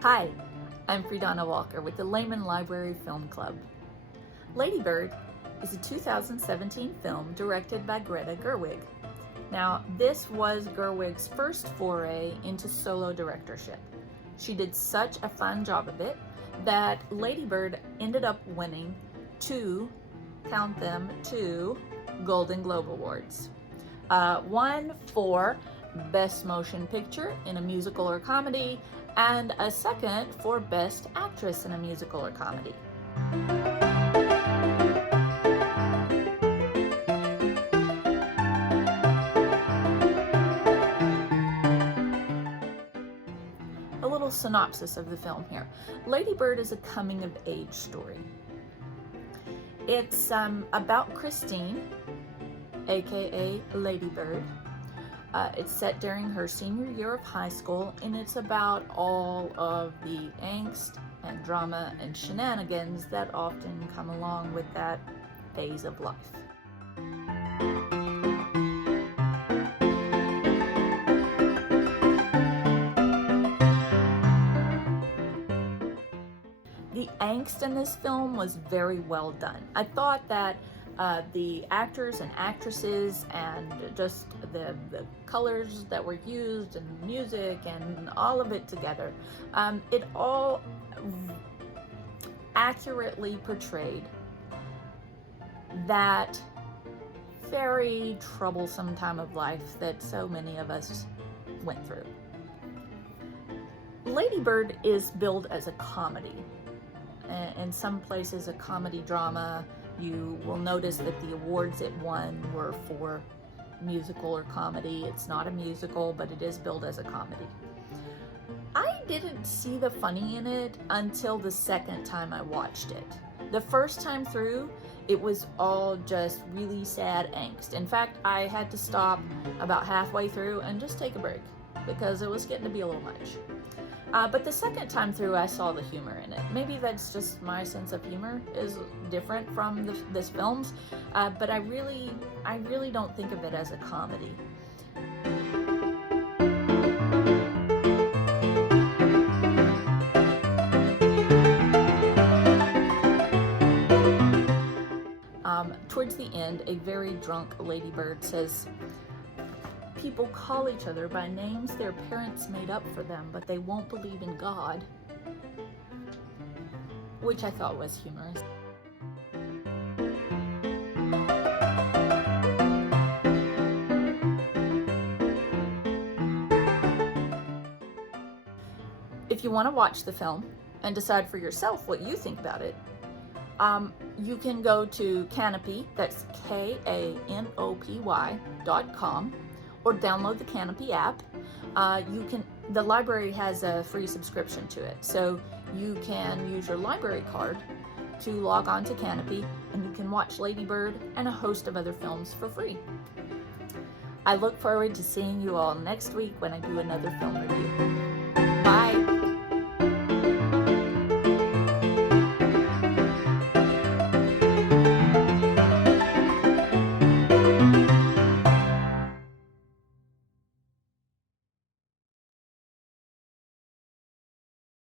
Hi, I'm Fredonna Walker with the Lehman Library Film Club. Lady Bird is a 2017 film directed by Greta Gerwig. Now, this was Gerwig's first foray into solo directorship. She did such a fine job of it that Lady Bird ended up winning two Golden Globe Awards. One for Best Motion Picture in a Musical or Comedy, and a second for Best Actress in a Musical or Comedy. A little synopsis of the film here. Lady Bird is a coming-of-age story. It's about Christine, aka Lady Bird. It's set during her senior year of high school, and it's about all of the angst and drama and shenanigans that often come along with that phase of life. The angst in this film was very well done. I thought that the actors and actresses and just the colors that were used and the music and all of it together, it all accurately portrayed that very troublesome time of life that so many of us went through. Lady Bird is billed as a comedy. In some places a comedy drama. You will notice that the awards it won were for musical or comedy. It's not a musical, but it is billed as a comedy. I didn't see the funny in it until the second time I watched it. The first time through, it was all just really sad angst. In fact, I had to stop about halfway through and just take a break because it was getting to be a little much. But the second time through, I saw the humor in it. Maybe that's just my sense of humor is different from this film's, but I really don't think of it as a comedy. Towards the end, a very drunk Lady Bird says, "People call each other by names their parents made up for them, but they won't believe in God," which I thought was humorous. If you want to watch the film and decide for yourself what you think about it, you can go to Canopy, that's KANOPY.com, or download the Canopy app. The library has a free subscription to it, so you can use your library card to log on to Canopy, and you can watch Lady Bird and a host of other films for free. I look forward to seeing you all next week when I do another film review. Bye!